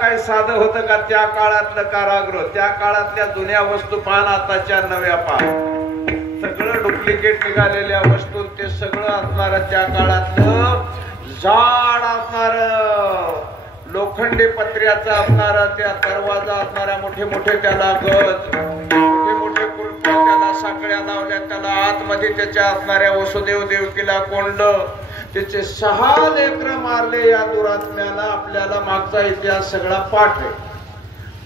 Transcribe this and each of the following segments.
काय साधं होतं का त्या काळातलं कारागृह, त्या काळातल्या जुन्या वस्तू पान, आताच्या नव्या पान, सगळं डुप्लिकेट निघालेल्या वस्तू, ते सगळं असणार त्या काळातलं जाड असणार, लोखंडी पत्र्याचा असणारा त्या दरवाजा असणाऱ्या, मोठे मोठे त्याला गज, मोठे मोठे कुलपं, त्याला साखळ्या लावल्या, त्याला आतमध्ये त्याच्या असणाऱ्या वसुदेव देवकीला कोंडलं, त्याचे 6 लेकरं मारले या दुरात्म्याला. आपल्याला मागचा इतिहास सगळा पाठ आहे.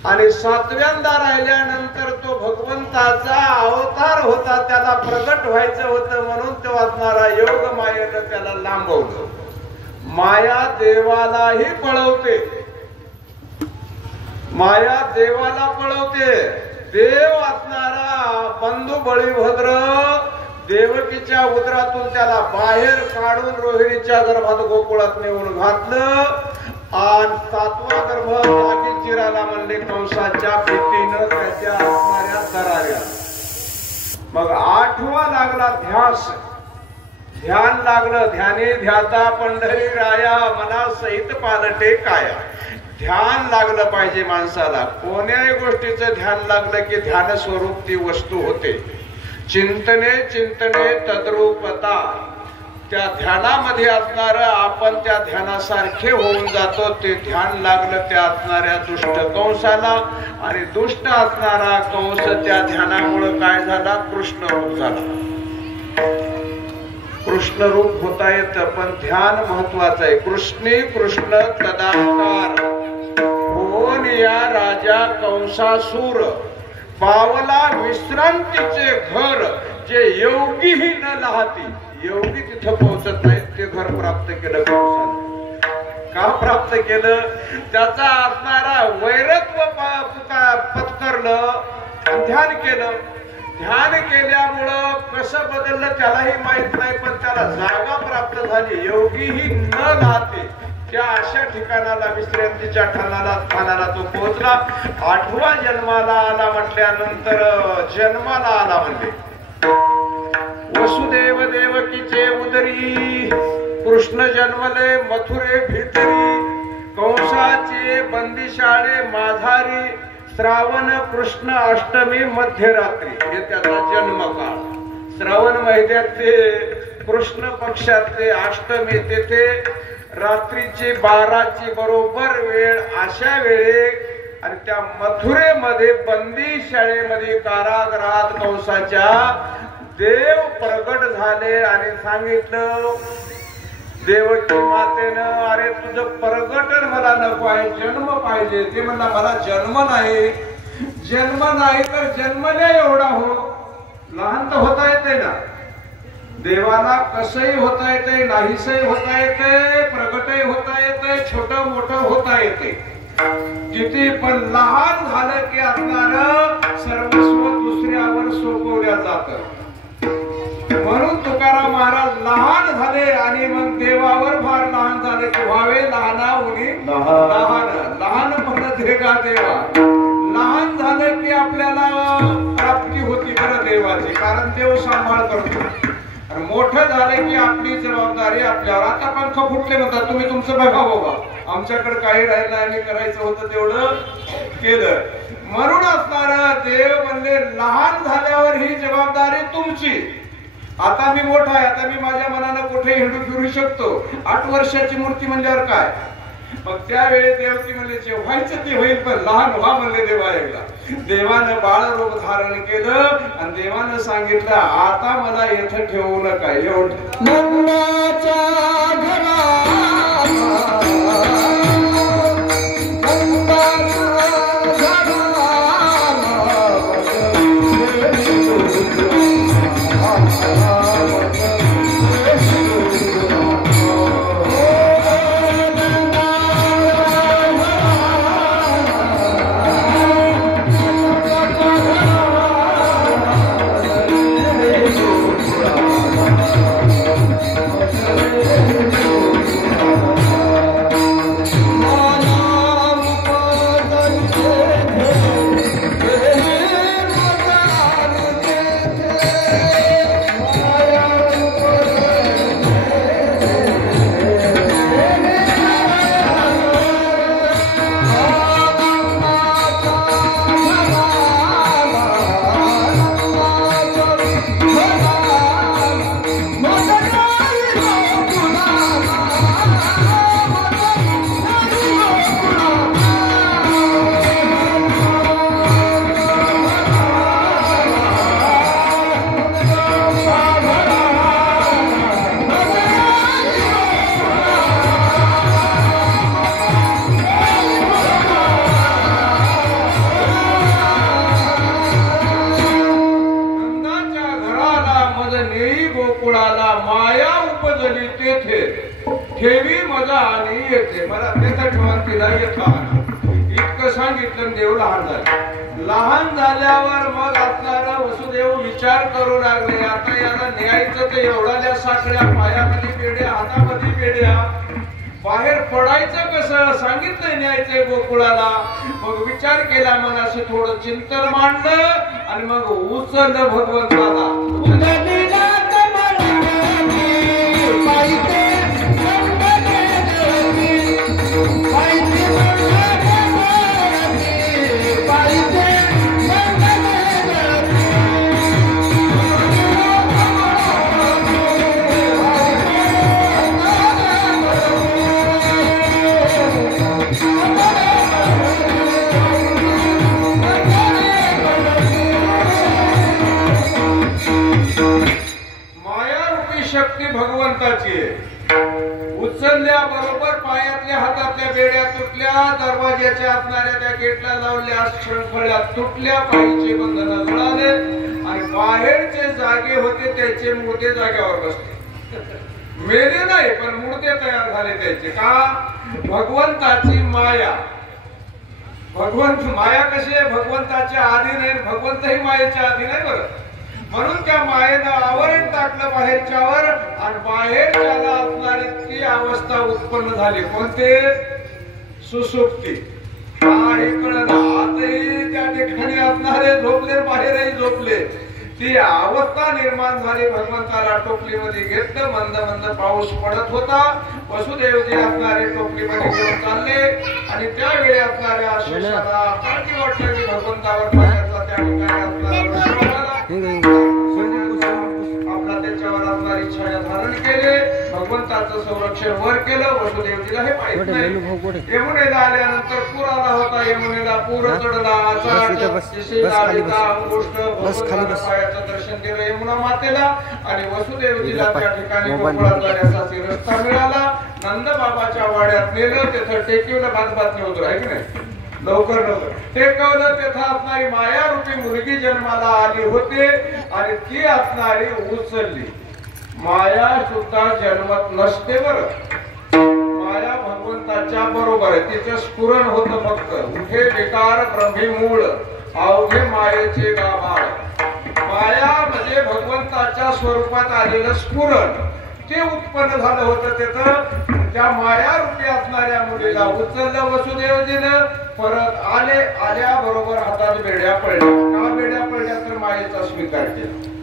आणि 7व्यांदा राहिल्यानंतर तो भगवंताचा अवतार होता, त्याला प्रगट व्हायचं होतं, म्हणून तो असणारा योग मायेनं त्याला लांबवलं. माया देवालाही पळवते, माया देवाला पळवते. देव असणारा बंधू बळीभद्र देवकीच्या उदरातून त्याला बाहेर काढून रोहिणीच्या गर्भात गोकुळात नेऊन घातलं. आणि 7वा गर्भ जागी चिराला म्हणले कंसाच्या भीतीनं त्याच्या असणाऱ्या दराऱ्या. मग 8वा लागला ध्यास, ध्यान लागलं. ध्याने ध्याता पंढरी राया, मना सहित पालटे काया. ध्यान लागलं पाहिजे माणसाला. कोण्याही गोष्टीचं ध्यान लागलं की ध्यान स्वरूप ती वस्तू होते. चिंतने चिंतने तद्रूपता, त्या ध्यानामध्ये असणार आपण त्या ध्यानासारखे होऊन जातो. ते ध्यान लागलं त्या असणाऱ्या दुष्ट कंसाला, आणि दुष्ट असणारा कंस त्या ध्यानामुळे काय झाला, कृष्ण रूप झाला. कृष्ण रूप होता येत, पण ध्यान महत्वाचं आहे. कृष्णी कृष्ण तदाकार होऊन या राजा कंसासूर पावला विश्रांतीचे घर, जे योगीही न लहाती. योगी तिथं पोहोचत नाहीत, ते घर प्राप्त केलं कंसाने. का प्राप्त केलं, त्याचा असणारा वैरत्व पत्करलं, ध्यान केलं. ध्यान केल्यामुळं कसं बदललं त्यालाही माहित नाही, पण त्याला जागा प्राप्त झाली. योगीही न लहाते, त्या अशा ठिकाणाला, विश्रांतीच्या स्थानाला तो पोहोचला. 8व्या जन्माला आला म्हटल्यानंतर जन्माला आला म्हणजे वसुदेव देवकीचे उदरी कृष्ण जन्मले मथुरे भीतरी. कंसाचे बंदिशाळे माधारी, श्रावण कृष्ण अष्टमी मध्यरात्री, हे त्याचा जन्मकाळ. श्रावण महिन्याचे कृष्ण पक्षातले अष्टमी, तेथे रात्रीची 12ची बरोबर वेळ, अशा वेळे. आणि त्या मथुरेमध्ये बंदी शाळेमध्ये कारागृहात कंसाच्या देव प्रगट झाले आणि सांगितलं देवकी मातेनं, अरे तुझं प्रगटन मला नको आहे, जन्म पाहिजे. ते म्हणला मला जन्म नाही. जन्म नाही तर जन्मल्या एवढा हो. लहान तर होता येते ना, देवाला कसंही होता येते, नाहीसही होता येते, प्रगटही होता येते, छोट मोठं होता येते. किती पण लहान झालं की असणार सर्वस्व दुसऱ्यावर सोपवल्या जात. म्हणून तुकाराम महाराज लहान झाले आणि मग देवावर फार लहान झाले की व्हावे लहाना उनी लहान. लहान म्हणत हे का देवा. लहान झालं की आपल्याला प्राप्ती होती बरं देवाची, कारण देव सांभाळ करतो. मोठं झालं की आपली जबाबदारी आपल्यावर. आता पंख फुटले म्हणतात, तुम्ही तुमचं बघा बाबा, आमच्याकडे काही राहिलं, आम्ही करायचं होतं तेवढं केलं. म्हणून असणार देव म्हणले लहान झाल्यावर ही जबाबदारी तुमची. आता मी मोठा आहे, आता मी माझ्या मनानं कुठे हिंडू फिरू शकतो. 8 वर्षाची मूर्ती म्हणल्यावर काय. मग त्यावेळी देवकी म्हणले जे व्हायचं ते होईल, पण लहान व्हा म्हणले देवा. एकदा देवानं बाळ रूप धारण केलं आणि देवानं सांगितलं आता मला येथे ठेवू नका. एवढं मजा आणि येते मला त्याचा तिला येता इतकं सांगितलं. देव लहान झाले. लहान झाल्यावर मग असणारा वसुदेव विचार करू लागले आता याला न्यायचं ते एवढ्या साखळ्या पायामध्ये बेड्या हातामध्ये बेड्या बाहेर पडायचं कसं सांगितलं न्यायचंय गोकुळाला. मग विचार केला मनाशी थोडं चिंतन मांडलं आणि मग उचललं भगवंताला. भगवंताची उचलल्या बरोबर पायातल्या हातातल्या बेड्या तुटल्या. दरवाज्याच्या असणाऱ्या त्या गेटला लावल्या शृंखळ्या तुटल्या. पायीचे बंधन जुळाले आणि बाहेरचे जागे होते त्याचे मुर्दे जाग्यावर बसले. मेले नाही पण मुर्दे तयार झाले त्याचे. का? भगवंताची माया. भगवंत माया कशी आहे? भगवंताच्या आधी नाही. भगवंतही मायेच्या आधी नाही बरं. म्हणून त्या मायेनं आवरण टाकलं बाहेरच्यावर आणि बाहेरच्याला असणारी ती अवस्था उत्पन्न झाली. कोणते? सुसुप्ती. काही कळलं आतही त्या ठिकाणी असणारे झोपले बाहेरही झोपले. ती अवस्था निर्माण झाली. भगवंताला टोपलीमध्ये घेतलं. मंद मंद पाऊस पडत होता. वसुदेवजी असणारे टोपलीमध्ये घेऊन चालले आणि त्यावेळी असणाऱ्या आशिषाला काळजी वाटलं की भगवंतावर पाण्याचा त्या ठिकाणी असणारा आपला त्याच्यावर असणारी छाया धारण केले. भगवंताचं संरक्षण वर केलं. वसुदेवजीला हे माहित नाही. यमुनेला आल्यानंतर पूर आला होता. यमुनेला पूर चढला. पायाचं दर्शन दिलं यमुना मातेला आणि वसुदेवजीला त्या ठिकाणी गोकुळात जाण्यासाठी रस्ता मिळाला. नंद बाबाच्या वाड्यात नेलं. तिथं टेकीवलं बांधबात होतं आहे की नाही. लवकर टेकवलं. तेथे असणारी माया रूपी मुलगी जन्माला आली होते आणि ती असणारी उचलली. माया सुद्धा जन्मत नसते बरं. माया भगवंताच्या बरोबर आहे. तिचं स्फुरण होतं फक्त. उठे विकार ब्रह्मीमूळ अवघे मायेचे गाभाळ. माया म्हणजे भगवंताच्या स्वरूपात आलेलं स्फुरण ते उत्पन्न झालं होतं. तिथं त्या माया रूपी असणाऱ्या मुलीला उचललं वसुदेवजीनं. परत आल्याबरोबर हातात बेड्या पडल्या. का बेड्या पडल्या? तर मायेचा स्वीकार केला.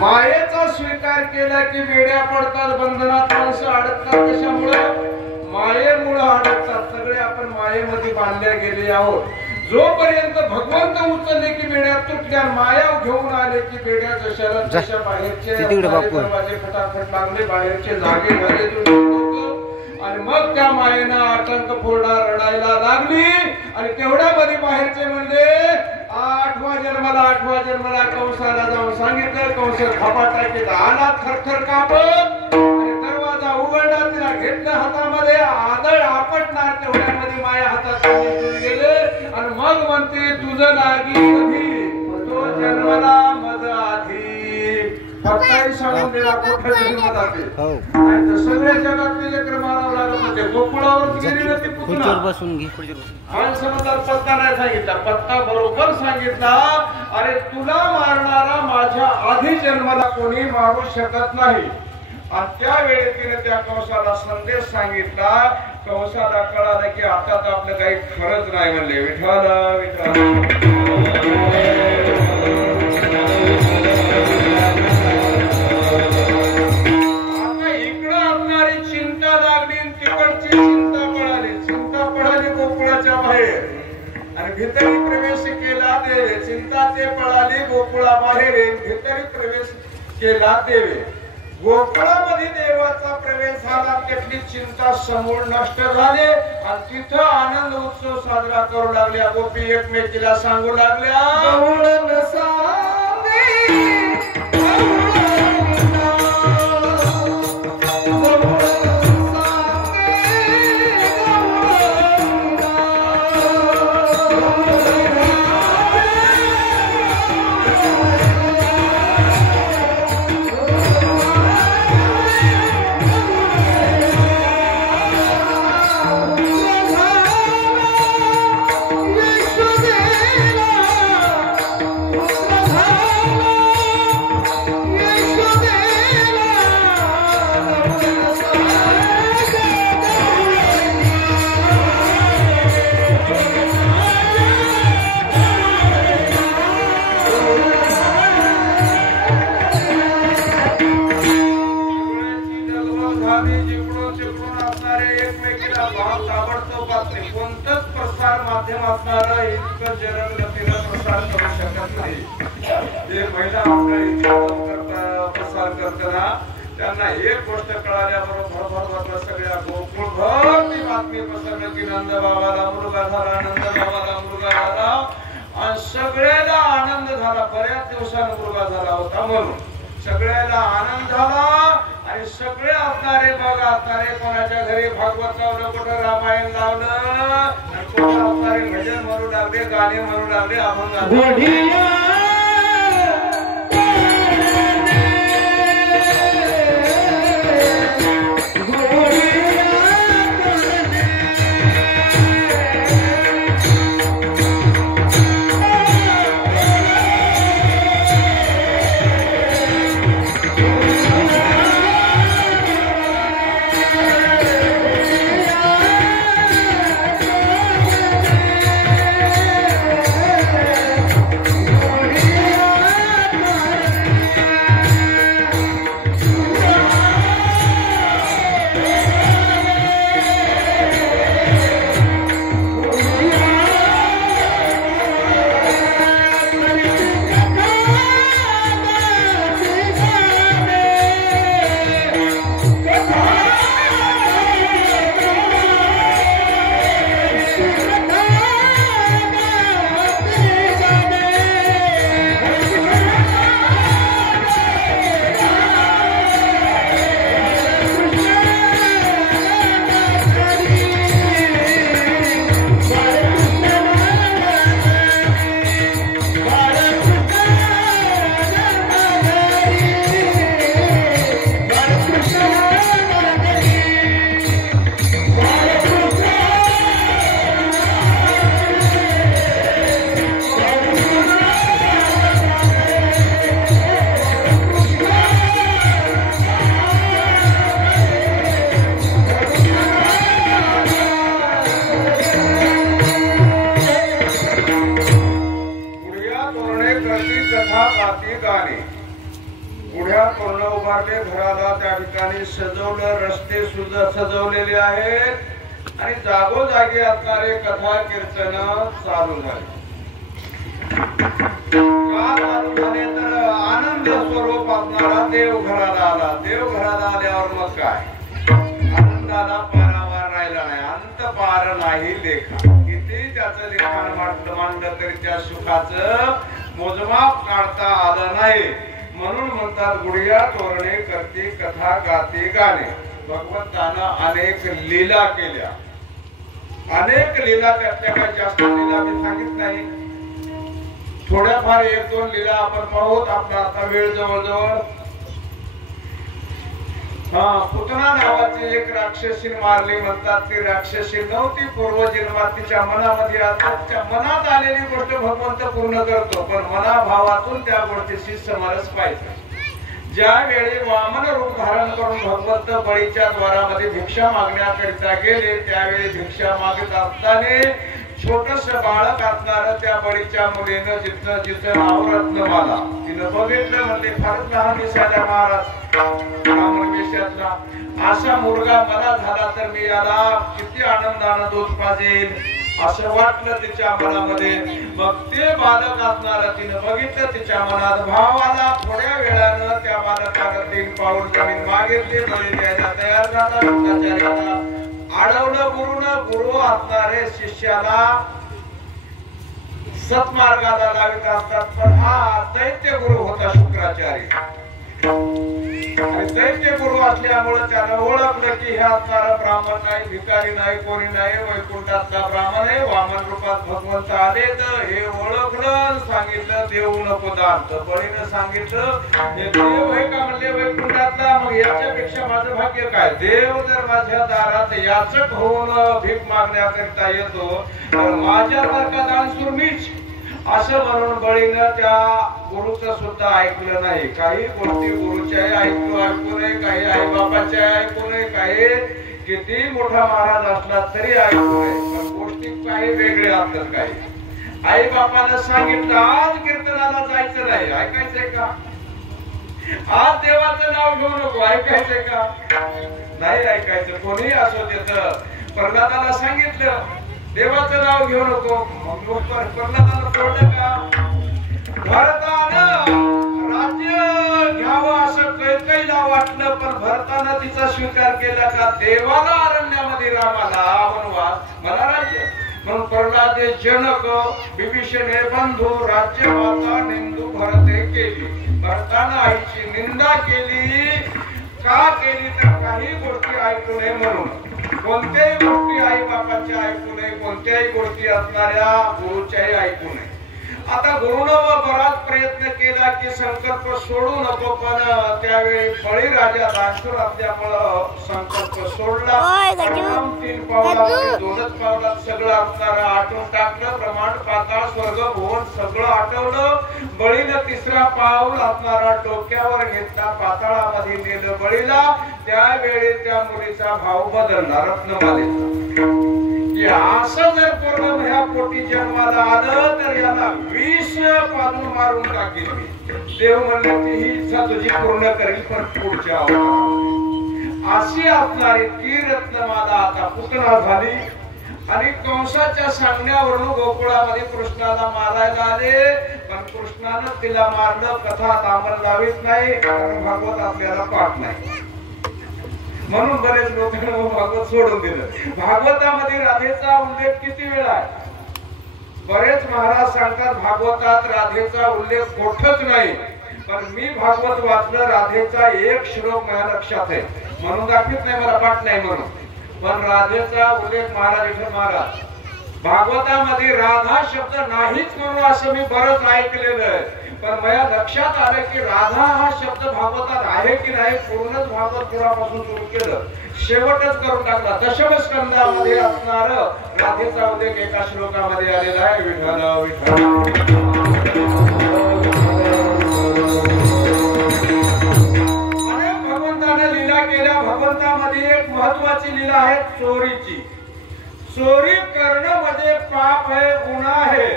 मायेचा स्वीकार केला की बेड्या पडतात. बंधनात माणसं अडकतात. कशामुळं? मायेमुळे अडकतात. सगळे आपण मायेमध्ये बांधल्या गेले आहोत. जोपर्यंत भगवंत उचलले की बेड्या तुटल्या. माया घेऊन आले की बेड्या जशाला तशा बाहेरचे दरवाजे फटाफट लागले. बाहेरचे जागे झाले. आणि मग त्या मायेनं आतंक फोडा रडायला लागली आणि तेवढ्यामध्ये बाहेरचे म्हणले आठवा जन्माला कंसाला जाऊन सांगितलं. कंस खपाटा केला. आला थरथर कापत आणि दरवाजा उघडला. तिला घेतलं हातामध्ये. आदळ आपटणार तेवढ्यामध्ये माया हातात गेले आणि मग म्हणते तुझं लागी कधी? तो जन्माला मज आधी. फक्तही सांगून दिला कुठे जन्म जाते. सगळ्या जगातले लेकर मारावं लागत होते. गोकुळावर गेली होती पुन्हा माणसाला पत्ता नाही सांगितला. पत्ता बरोबर सांगितला. अरे तुला मारणारा माझ्या आधी जन्माला कोणी मारू शकत नाही. आणि त्यावेळी तिने त्या कंसाला संदेश सांगितला. कंसाला कळालं की आता तर आपलं काही खरंच नाही. म्हणले विठ्ठल आता इकडं असणारी चिंता लागली. तिकडची चिंता पळाली गोकुळाच्या बाहेर आणि भितरी प्रवेश केला देवे. चिंता ते पळाली गोकुळा बाहेर. भितरी प्रवेश केला देवे. गोकुळामध्ये देवाचा प्रवेश झाला. त्यातली चिंता समूळ नष्ट झाली आणि तिथं आनंद उत्सव साजरा करू लागल्या. गोपी एकमेकीला सांगू लागल्या माध्यम असणारा इतकं जलद गतीनं प्रसार करू शकत नाही. जे महिला मंडळी प्रसार करताना त्यांना एक गोष्ट कळाल्याबरोबर भरभर सगळ्या गोकुळभर ती बातमी पसरली की नंद बाबाला मुलगा झाला, नंद बाबाला मुलगा झाला आणि सगळ्याला आनंद झाला. बऱ्याच दिवसानं मुलगा झाला होता म्हणून सगळ्याला आनंद झाला. आणि सगळे असणारे बघ असणारे कोणाच्या घरी भागवत लावलं, कुठं रामायण लावलं आणि कुठं असणारे भजन म्हणू लागले, गाणे म्हणू लागले. अभंग सजवलं, रस्ते सुद्धा सजवलेले आहेत आणि जागोजागी असणारे कथा कीर्तन चालू झाले. चालू झाले तर आनंद स्वरूप असणारा देव घराला आला. देव घराला आल्यावर मग काय आनंदाला पारावार राहिला नाही, अंत पार नाही लेखा. किती त्याचं लिखाण मांडलं तरी त्या सुखाचं मोजमाप काढता आलं नाही. म्हणून म्हणतात गुडिया तोरणे करते कथा गाते गाणे. भगवंतानं अनेक लीला केल्या, अनेक लीला. त्यातल्या काही जास्त लीला मी सांगित नाही, थोड्याफार एक दोन लीला आपण पाहूत. आपला आता वेळ जवळजवळ. पुतना नावाची एक राक्षसी मारली म्हणतात. ती राक्षसी नव्हती पूर्वजन्मात, तिच्या मनामध्ये तिच्या मनात आलेली गोष्ट भगवंत पूर्ण करतो, पण मनाभावातून त्या गोष्टीशी समरस पाहिजे. ज्या वेळी वामन रूप धारण करून भगवंत बळीच्या द्वारामध्ये भिक्षा मागण्याकरिता गेले, त्यावेळी भिक्षा मागत असताना छोटस बाळक असणार त्या बळीच्या मुलीनं जिथं जिथं आवरत्नमाला तिनं बघितलं. म्हणजे फारच लहान दिसायला महाराज ब्राह्मण वेशातला. असा मुलगा मला झाला तर मी याला किती आनंदानं दूध पाजेल असं वाटलं तिच्या मनामध्ये. मग ते बालक असणार तिनं बघितलं, तिच्या मनात भाव आला. थोड्या वेळानं त्या बालकानं 3 पाऊल जमीन मागितली. बळी द्यायला तयार झाला. शुक्राचार्याला अडवलं गुरुनं. गुरु असणारे शिष्याला सत्मार्गाला लावित असतात, पण हा दैत्य गुरु होता शुक्राचार्य. आणि दैत्य गुरु असल्यामुळे त्यानं ओळखलं की हे असणारा ब्राह्मण नाही, भिकारी नाही, कोणी नाही, वैकुंठातला ब्राह्मण आहे. वामन रूपात भगवंत आले तर हे ओळखलं. सांगितलं देऊ नको दान. तर बळीनं सांगितलं हे देव आहे का म्हणले वैकुंठातला. मग याच्यापेक्षा माझं भाग्य काय. देव जर माझ्या दारात याचक होऊन भीक मागण्याकरिता येतो तर माझ्यासारखा दानशूर मीच असं म्हणून बळीनं त्या गुरुचं सुद्धा ऐकलं नाही. काही गोष्टी गुरुच्या ऐकू नये, काही आई बापाच्या ऐकू नये, काही किती मोठा महाराज असला तरी ऐकू नये. पण गोष्टी काही वेगळ्या असतात. काही आई बापानं सांगितलं आज कीर्तनाला जायचं नाही, ऐकायचंय का. आज देवाचं नाव घेऊ नको, ऐकायचंय का. नाही ऐकायचं. कोणी असो देत. प्रल्हादाला सांगितलं देवाचं नाव घेऊ नको. मग प्रल्हादानं सोडलं का? भरतानं राज्य घ्यावं असं कैकेयीला वाटलं, पण भरतानं तिचा स्वीकार केला का? देवाला अरण्यामध्ये रामाला वनवास, मला राज्य. म्हणून प्रल्हादे जनक विभीषण हे बंधू, राज्य माता निंदू भरते केली. भरतानं आईची निंदा केली. का केली? तर काही गोष्टी ऐकू नये म्हणून. कोणत्याही गोष्टी आई बापाच्या ऐकू नये, कोणत्याही गोष्टी असणाऱ्या गुरुच्याही ऐकू नये. आता गुरुनं बराच प्रयत्न केला की संकल्प सोडू नको, पण त्यावेळी बळीराजा दानशूर असल्यामुळं संकल्प सोडला. 3 पावलामध्ये 2च पावलात सगळं असणारं आटून टाकलं. ब्रह्मांड, पाताळ, स्वर्ग, भुवन सगळं आटवलं. बळीनं 3रा पाऊल असणारा डोक्यावर घेतला, पाताळामध्ये नेलं बळीला. त्यावेळी त्या मुलीचा भाव बदलला, रत्नमालेचा. असं जर पूर्ण ह्या पोटी जन्माला आलं तर याला 20 पाजून मारून टाकेल मी. देव म्हणले ही इच्छा तुझी पूर्ण करेल, पण पुढच्या अवतारामध्ये. अशी असणारी ती रत्नमाला आता पुतना झाली. आणि कंसाच्या सांगण्यावरून गोकुळामध्ये कृष्णाला मारायला आले, पण कृष्णानं तिला मारलं. कथा दामन लावीत नाही, कारण भागवत आपल्याला पाठ नाही. म्हणून बरेच लोकांनी भागवत सोडून दिलं. भागवतामध्ये राधेचा उल्लेख किती वेळा आहे? बरेच महाराज सांगतात भागवतात राधेचा उल्लेख कुठंच नाही. पण मी भागवत वाचलं, राधेचा एक श्लोक माझ्या लक्षात आहे. म्हणून दाखवित नाही, मला पाठ नाही म्हणून. पण राधेचा उल्लेख महाराज भागवतामध्ये राधा शब्द नाहीच म्हणून असं मी बरंच ऐकलेलं आहे. पण माझ्या लक्षात आलं की राधा हा शब्द भागवतात आहे की नाही. पूर्णच भागवत पुरापासून सुरू केलं, शेवटच करून टाकला. दशमस्कंदामध्ये असणार राधेचा उल्लेख एका श्लोकामध्ये आलेला आहे. विठ्ठल विठ्ठल. आणि भगवंताने लीला केल्या. भगवंतामध्ये एक महत्वाची लीला आहे चोरीची. चोरी करणं म्हणजे पाप आहे, गुन्हा आहे.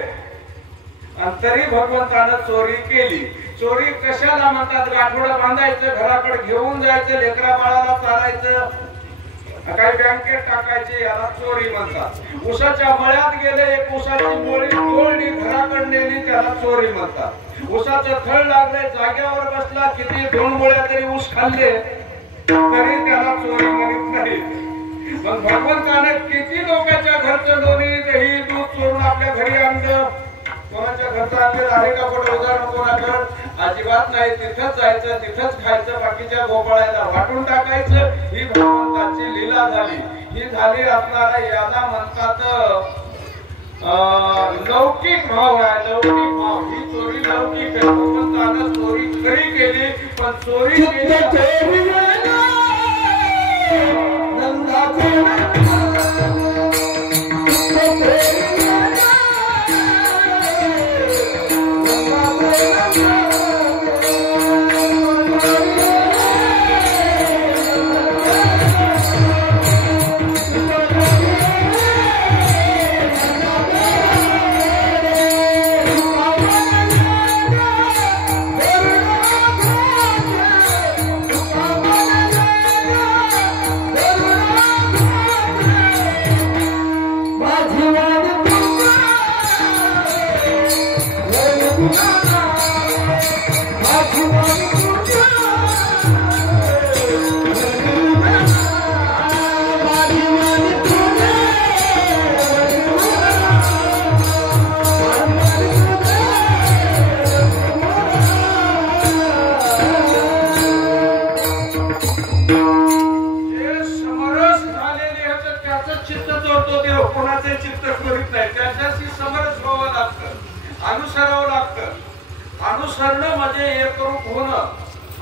आणि तरी भगवंतानं चोरी केली. चोरी कशाला म्हणतात? गाठोडं बांधायचं, घराकडे घेऊन जायचं, लेकरा बाळाला चालायचं, काही बँकेत टाकायचे, याला चोरी म्हणतात. उसाच्या मळ्यात गेले, एक उसाची मोळी तोडली, घराकडे नेली, त्याला चोरी म्हणतात. उसाचं थळ लागले, जाग्यावर बसला, किती 2 गोळ्या तरी ऊस खाल्ले तरी त्याला चोरी म्हणत नाही. पण भगवंतानं किती लोकांच्या घरचं लोणी, दही, दूध चोरून आपल्या घरी आणलं. कोणाच्या घरचं आणलेलं आहे का? कुठे उदाहरण कोणाकडं? अजिबात नाही. तिथंच जायचं, तिथंच खायचं, बाकीच्या गोपाळाला वाटून टाकायचं. ही भगवंताची लीला झाली. ही झाली असणारा याला म्हणतात लौकिक भाव आहे. लौकिक भाव. ही चोरी लौकिक आहे. भगवंतानं चोरी खरी केली, पण चोरी केली अनुसरण म्हणजे एकरूप होणं.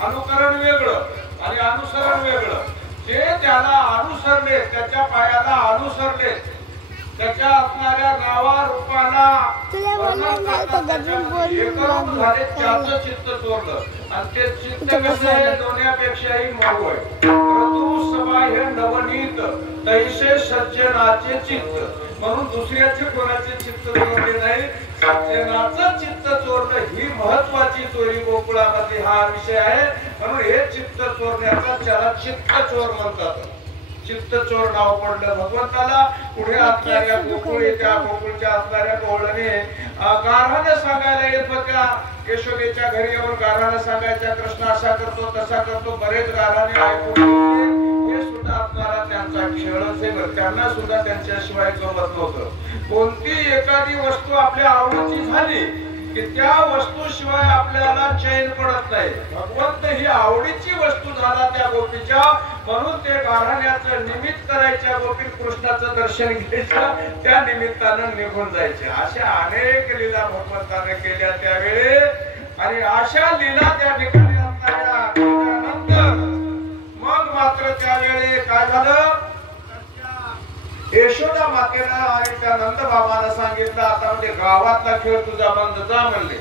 अनुकरण वेगळं आणि अनुसरण वेगळं. जे त्याला अनुसरले, त्याच्या पायाला अनुसरले, त्याच्या असणाऱ्या नावा रूपाला एकरूप झाले, त्याचं चित्त चोरलं. आणि ते चित्त कसं आहे? दोन्यापेक्षाही मऊ आहे. परंतु सभा हे नवनीत तैसे सज्जनाचे चित्त. म्हणून दुसऱ्याचे कोणाचे चित्त चोरले नाही, सज्जनाचं चित्त चोरलं. ही महत्वाची चोरी गोकुळामध्ये हा विषय आहे. म्हणून हे चित्त चोरण्याचा त्याला चित्त चोर म्हणतात. चित्त चोर नाव पडलं भगवंताला. पुढे असणाऱ्या गोकुळी त्या गोकुळच्या असणाऱ्या गवळणी गाढवानं सांगायला येत होत्या. यशोदेच्या घरी येऊन गाढवानं सांगायच्या कृष्ण असा करतो तसा करतो. बरेच गाढवाने ऐकून हे सुद्धा असणारा त्यांचा खेळच आहे. त्यांना सुद्धा त्यांच्याशिवाय गमत नव्हतं. कोणती एखादी वस्तू आपल्या आवडीची झाली की त्या वस्तूशिवाय आपल्याला चैन पडत नाही. भगवंत ही आवडीची वस्तू झाला त्या गोपीच्या, म्हणून ते गाढण्याचं निमित्त करायच्या गोपी कृष्णाचं दर्शन घ्यायचं, त्या निमित्तानं निघून जायचे. अशा अनेक लीला भगवंताने केल्या त्यावेळी. आणि अशा लीला त्या ठिकाणी असणाऱ्या मग मात्र त्यावेळी काय झालं, यशोदा मातेला आणि त्या नंद बाबाला सांगितलं आता म्हणजे गावातला खेळ तुझा बंद जा म्हणले.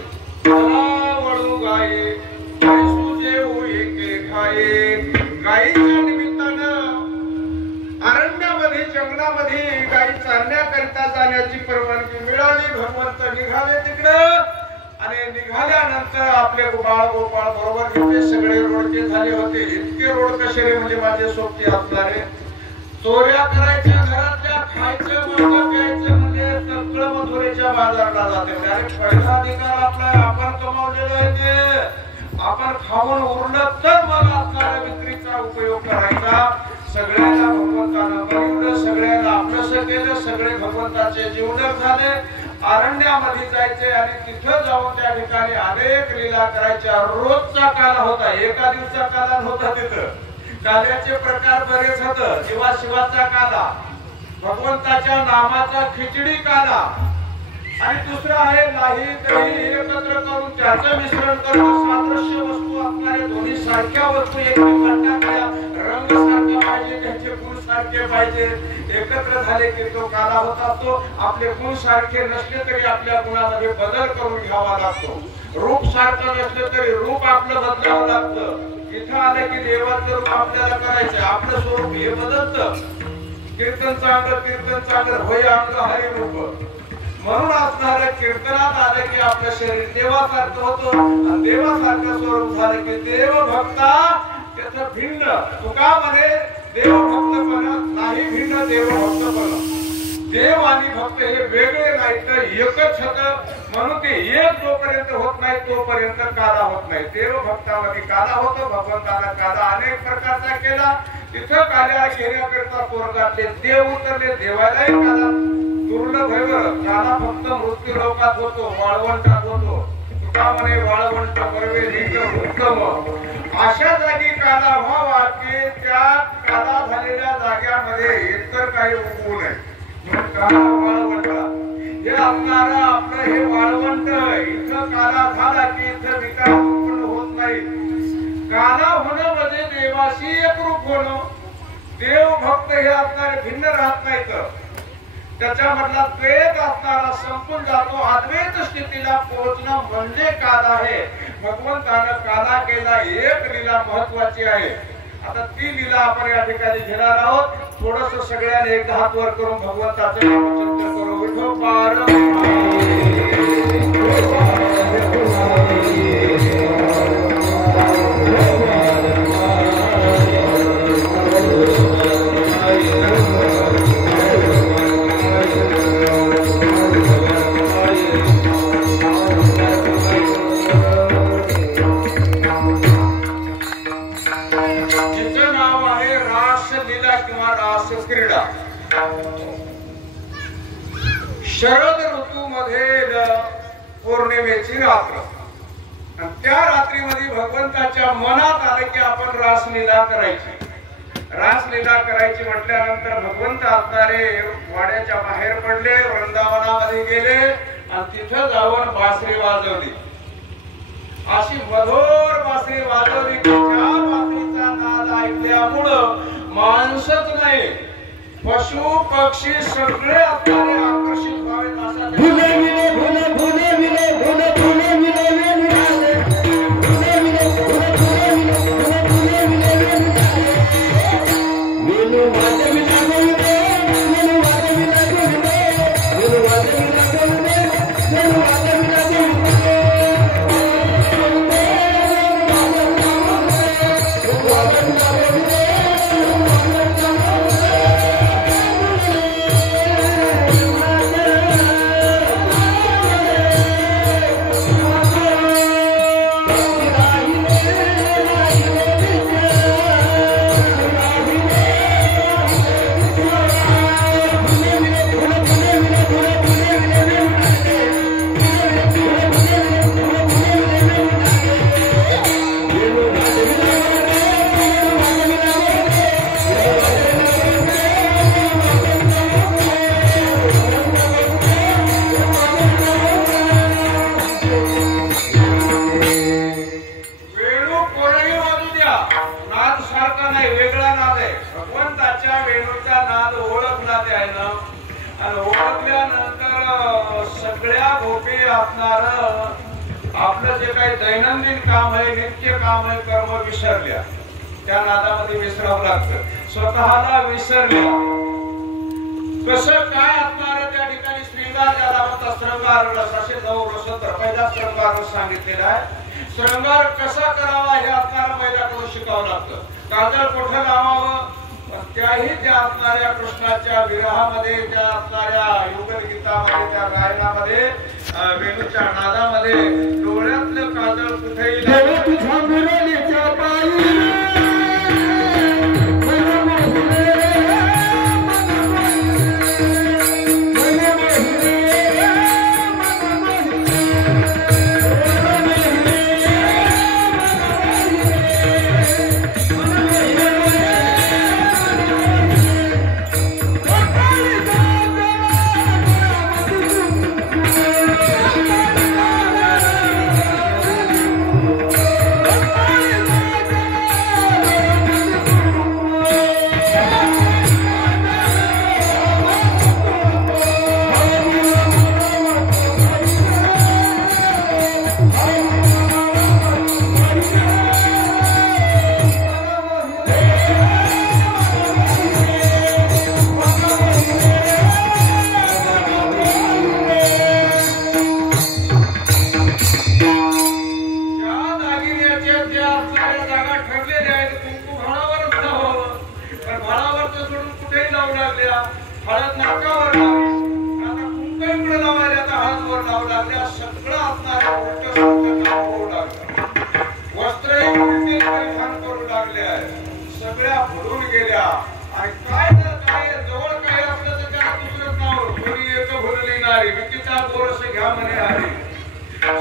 वळू गाये सुजे एके खाये. गायीच्या निमित्तानं अरण्यामध्ये जंगलामध्ये गायी चालण्याकरिता जाण्याची परवानगी मिळाली. भगवंत निघाले तिकडं आणि निघाल्यानंतर आपले बाळ गोपाळ बरोबर घेतले. सगळे रोडके झाले होते. इतके रोड कसे रे म्हणजे माझे सोबती असणारे. चोऱ्या करायच्या घरातल्या, खायचं मस्त प्यायचं म्हणजे सगळं मथुरेच्या बाजारला जाते. डायरेक्ट पहिला अधिकार आपला आपण कमावलेला आहे ते आपण खाऊन उरलं तर मग असणाऱ्या विक्रीचा उपयोग करायचा. सगळ्यांना भगवंतानं बनवलं, सगळ्यांना आपलंसं केलं. सगळे भगवंताचे जीवनक झाले. अरण्यामध्ये जायचे आणि तिथं जाऊन त्या ठिकाणी अनेक लीला करायच्या. रोजचा काला होता, एका दिवसा काला होता. तिथं काल्याचे प्रकार बरेच होत. शिवा शिवाचा काला, भगवंताच्या नामाचा खिचडी काला आणि दुसरा आहे लाही दही एकत्र करून त्याचं मिश्रण करून सादृश्य वस्तू असणारे दोन्ही सारख्या वस्तू एकमेकांना टाकल्या. रंग सारखा पाहिजे, त्याचे गुण सारखे पाहिजे, एकत्र झाले की तो काला होता. तो आपले गुण सारखे नसले तरी आपल्या गुणामध्ये बदल करून घ्यावा लागतो. रूप सारखं नसलं तरी रूप आपलं बदलावं लागतं. इथं आलं की देवाचं रूप आपल्याला करायचं, आपलं स्वरूप हे बदलतं. कीर्तन चांगलं होय अंग हरी रूप. म्हणून असणाऱ्या कीर्तनात आलं की आपलं शरीर देवासारखं होतं आणि देवासारखं स्वरूप झालं की देव भक्ता त्याचं भिन्न. तुका म्हणे देवभक्तपणा नाही भिन्न देवभक्तपणा. देव आणि भक्त हे वेगळे नाही तर एकच होतं. म्हणून ते एक जोपर्यंत होत नाही तोपर्यंत काला होत नाही. देव भक्तामध्ये काला होतो. भगवंताला काला अनेक प्रकारचा केला. तिथं काल्या घेण्याकरता स्वर्गातले देव उतरले. देवालाही काला दुर्लभ आहे. काला फक्त मृत्यू लोकात होतो, वाळवंटात होतो. तुका म्हणे वाळवंट बरवे नीट उत्तम. अशा जागी काला व्हावा की त्या काला झालेल्या जाग्यामध्ये इतर काही उगवू नये. वाळवंट हे असणारा आपलं हे वाळवंट इथं काला झाला की इथं विकार उत्पन्न होत नाही. काला होणं म्हणजे देवाशी एकरूप होणं. देव भक्त हे असणारे भिन्न राहत नाहीत. त्याच्यामधला द्वैत असणारा संपून जातो. अद्वैत स्थितीला पोहोचणं म्हणजे काला आहे. भगवंतानं काला केला. एक लीला महत्वाची आहे. आता ती लीला आपण या ठिकाणी घेणार आहोत. थोडस सगळ्यांनी एक हात वर करून भगवंताचं नामचिंतन करू. विठोबार शरद ऋतूमध्ये पौर्णिमेची रात्र आणि त्या रात्रीमध्ये भगवंताच्या मनात आले की आपण रासलीला करायची. रासलीला करायची म्हटल्यानंतर भगवंत असणारे वाड्याच्या बाहेर पडले, वृंदावनामध्ये गेले आणि तिथं जाऊन बासरी वाजवली. अशी मधुर बासरी वाजवली की त्या बासरीचा नाद ऐकल्यामुळं माणसच नाही पशु पक्षी सगळे असणारे आकर्षित व्हावेत. असा भुले विले भुले भुले विले भुले भुले विले विले भुले विले भुले भुले विले भुले विले विले विले वादे विले विले विले वादे विले विले विले वादे विले विले विले वादे विले विले नादामध्ये असणार आपलं जे काही दैनंदिन काम आहे, नित्य काम आहे, कर्म विसरल्या, त्या नादामध्ये विसरावं लागतं, स्वतःला विसरल्या. कसं काय असणार त्या ठिकाणी श्रृंगार ज्याला म्हणतात, श्रृंगार रस, असे 9 रस तर पहिला श्रृंगार रस सांगितलेला आहे. श्रृंगार कसा करावा हे आपल्याला पहिल्याकडून शिकावं लागतं. काजळ कुठं लावावं, त्याही त्या असणाऱ्या कृष्णाच्या विरहामध्ये, त्या असणाऱ्या युगलगीतामध्ये, त्या गायनामध्ये, वेणूच्या नादामध्ये डोळ्यातलं काजळ कुठेही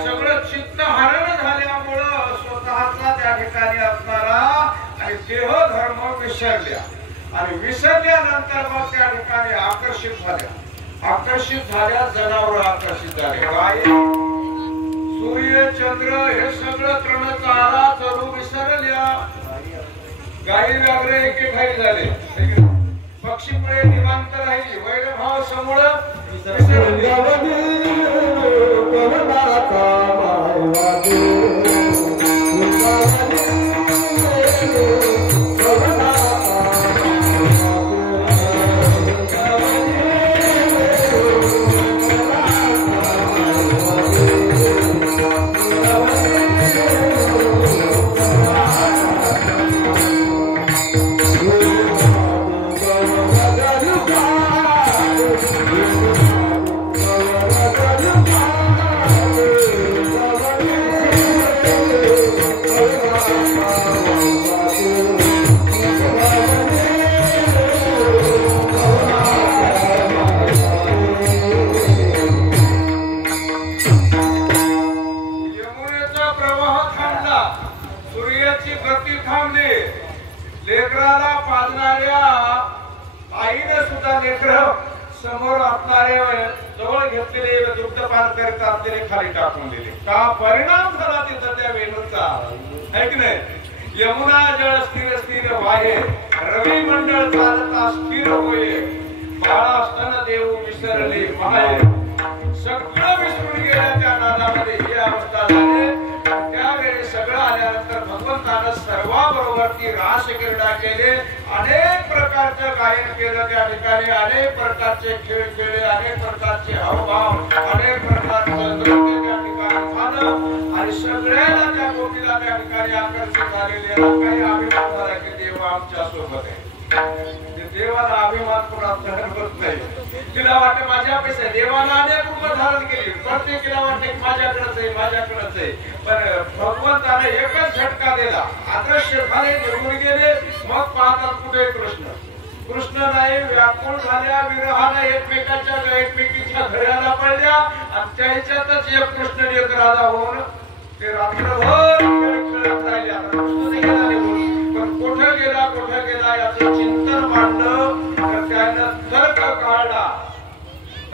सगळं चित्त हरण झाल्यामुळं स्वतःचा त्या ठिकाणी असणारा आणि देह धर्म विसरल्या, आणि विसरल्यानंतर मग त्या ठिकाणी आकर्षित झाल्या, जनावर आकर्षित झाले. गाय, सूर्य, चंद्र हे सगळं तृण चारा चरू विसरल्या. गाई व्याघ्र एके ठाई झाले, पक्षी पुढे निवांत राहिली, वैरभाव समूळ विसरले. समोर असणारे जवळ घेतलेले दुग्धपान करत असलेले खाली टाकून दिले. का परिणाम झाला तिथं त्या वेणूचा, है की नाही? यमुना जळ स्थिर स्थिर वाहे, रवी मंडळ चालता स्थिर होये, बाळा असताना देव विसरले माये. सगळं विसरून गेल्या त्या नादामध्ये ही अवस्था झाली. त्यावेळी सगळं आल्यानंतर भगवंतानं सर्वाबरोबर ती रास क्रीडा केले, अनेक प्रकारचं गायन केलं, त्या ठिकाणी अनेक प्रकारचे खेळ खेळले, अनेक प्रकारचे हावभाव, अनेक प्रकारचं नृत्य त्या ठिकाणी झालं, आणि सगळ्याला त्या गोष्टीला त्या ठिकाणी आकर्षित झालेले. काही अभिमान झाला की देव आमच्या सोबत आहे. देवाला अभिमान कुणाला सहन होत नाही. तिला वाटते माझ्यापेक्षा, देवाला अनेक रूप धारण केली, प्रत्येकीला वाटते माझ्याकडेच आहे, पण भगवंताने एकच झटका दिला, अदृश्य झाले, निघून गेले. मग पाहतात कुठे कृष्ण नाही, व्याकुळ झाल्या विरहानं, एकमेकीच्या घड्याला पडल्या, आणि त्याच्यातच एक कृष्ण एक राधा होऊन ते रात्रभर खेळत राहिले. आता कृष्ण गेला निघून, पण कुठं गेला याचं चिंतन मांडलं, तर त्यानं तर्क काढला,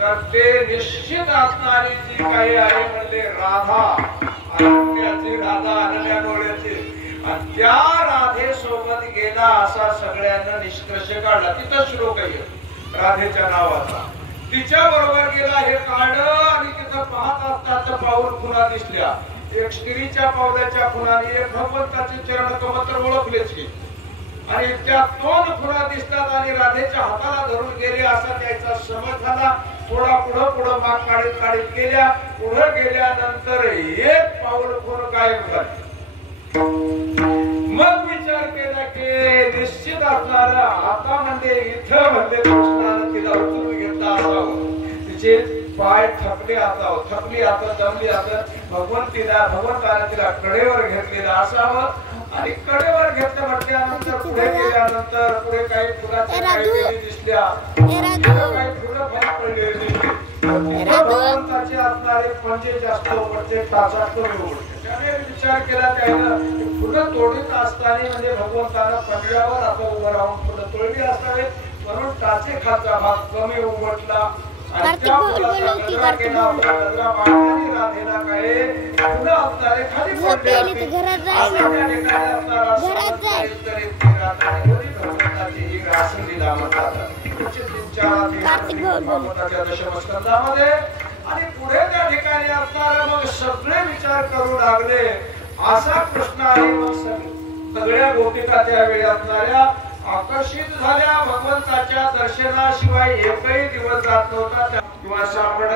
तर ते निश्चित असणारी जी काही आहे म्हणजे राधा, अनन्याची राधा, अनन्या डोळ्याची, आणि त्या राधे सोबत गेला असा सगळ्यांना निष्कर्ष काढला. तिथं श्लोक आहे राधेच्या नावाचा. तिच्या बरोबर गेला हे काढलं, आणि तिथं पाहत असतात पाऊल खुणा दिसल्या, एक स्त्रीच्या पावलाच्या खुणाने एक भगवंताचे चरण कमळ तर ओळखलेच की, आणि त्या दोन खुणा दिसतात आणि राधेच्या हाताला धरून गेले असा त्याचा समज झाला. थोडा पुढं माग काढीत काढीत गेल्या, पुढे गेल्यानंतर एक पाऊल खुण गायब झाली. मग विचार केला की निश्चित असणार आता म्हणजे इथं म्हणजे कृष्णानं तिला उचलून घेतला असावं, तिचे पाय थकले असावं, थकली आता दमली आता भगवंताने तिला कडेवर घेतलेलं असावं. आणि कडेवर घेतलं म्हटल्यानंतर पुढे गेल्यानंतर पुढे काही फुलाच्या काही दिसल्या, काही फुलं बाहेर पडलेली दिसली. भगवंताचे असणारे पंजे जास्त पडते, टाचा कमी उडते. त्याने विचार केला त्यानं फुलं तोडीत असताना म्हणजे भगवंतानं पंजावर आता उभं राहून फुलं तोडली असावे म्हणून टाचे खाचा भाग कमी उमटला. आणि त्या फुलाचा गजरा केला होता. गजरा पाण्याने राधेला काय फुलं असणारे खाली पडले असते. त्या ठिकाणी असणारा भगवंताची ही रासलीला म्हणतात. दशमस्कंदामध्ये आणि पुढे त्या ठिकाणी असणारे मग सगळे विचार करू लागले. असा कृष्ण आहे. मग सगळ्या गोपिका त्यावेळी असणाऱ्या आकर्षित झाल्या. भगवंताच्या दर्शनाशिवाय एकही दिवस जात नव्हता किंवा सापडत